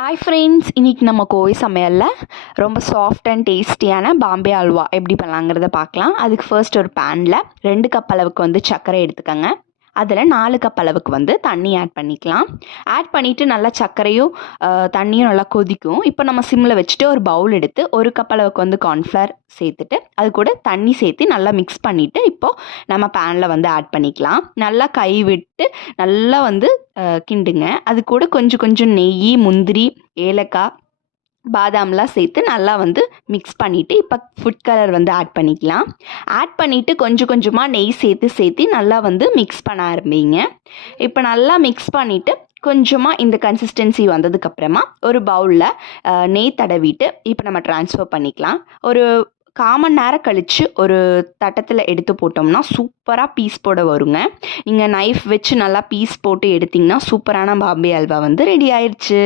Hi friends, இன்றைக்கி நம்ம கோவை சமையலில் ரொம்ப சாஃப்ட் அண்ட் டேஸ்டியான பாம்பே அல்வா எப்படி பண்ணலாங்கிறத பார்க்கலாம். அதுக்கு ஃபர்ஸ்ட் ஒரு பேனில் 2 கப் அளவுக்கு சர்க்கரை எடுத்துக்கோங்க. அதில் 4 கப் அளவுக்கு தண்ணி ஆட் பண்ணிக்கலாம். ஆட் பண்ணிவிட்டு நல்லா சர்க்கரையும் தண்ணியும் நல்லா கொதிக்கும். இப்போ நம்ம சிம்மில் வச்சுட்டு ஒரு பவுல் எடுத்து 1 கப் அளவுக்கு கார்ன்ஃப்ளவர் சேர்த்துட்டு அது கூட தண்ணி சேர்த்து நல்லா மிக்ஸ் பண்ணிவிட்டு இப்போது நம்ம பேனில் ஆட் பண்ணிக்கலாம். நல்லா கை விட்டு நல்லா கிண்டுங்க. அது கூட கொஞ்சம் கொஞ்சம் நெய், முந்திரி, ஏலக்காய், பாதாம்லாம் சேர்த்து நல்லா மிக்ஸ் பண்ணிவிட்டு இப்போ ஃபுட் கலர் ஆட் பண்ணிக்கலாம். ஆட் பண்ணிவிட்டு கொஞ்சம் கொஞ்சமாக நெய் சேர்த்து நல்லா மிக்ஸ் பண்ண ஆரம்பிங்க. இப்போ நல்லா மிக்ஸ் பண்ணிவிட்டு கொஞ்சமாக இந்த கன்சிஸ்டன்சி வந்ததுக்கப்புறமா ஒரு பவுலில் நெய் தடவிட்டு இப்போ நம்ம ட்ரான்ஸ்ஃபர் பண்ணிக்கலாம். ஒரு 1/4 மணி நேரம் கழித்து ஒரு தட்டத்தில் எடுத்து போட்டோம்னா சூப்பராக பீஸ் போட வருங்க. நீங்கள் நைஃப் வச்சு நல்லா பீஸ் போட்டு எடுத்திங்கன்னா சூப்பரான பாம்பே அல்வா ரெடி ஆயிடுச்சு.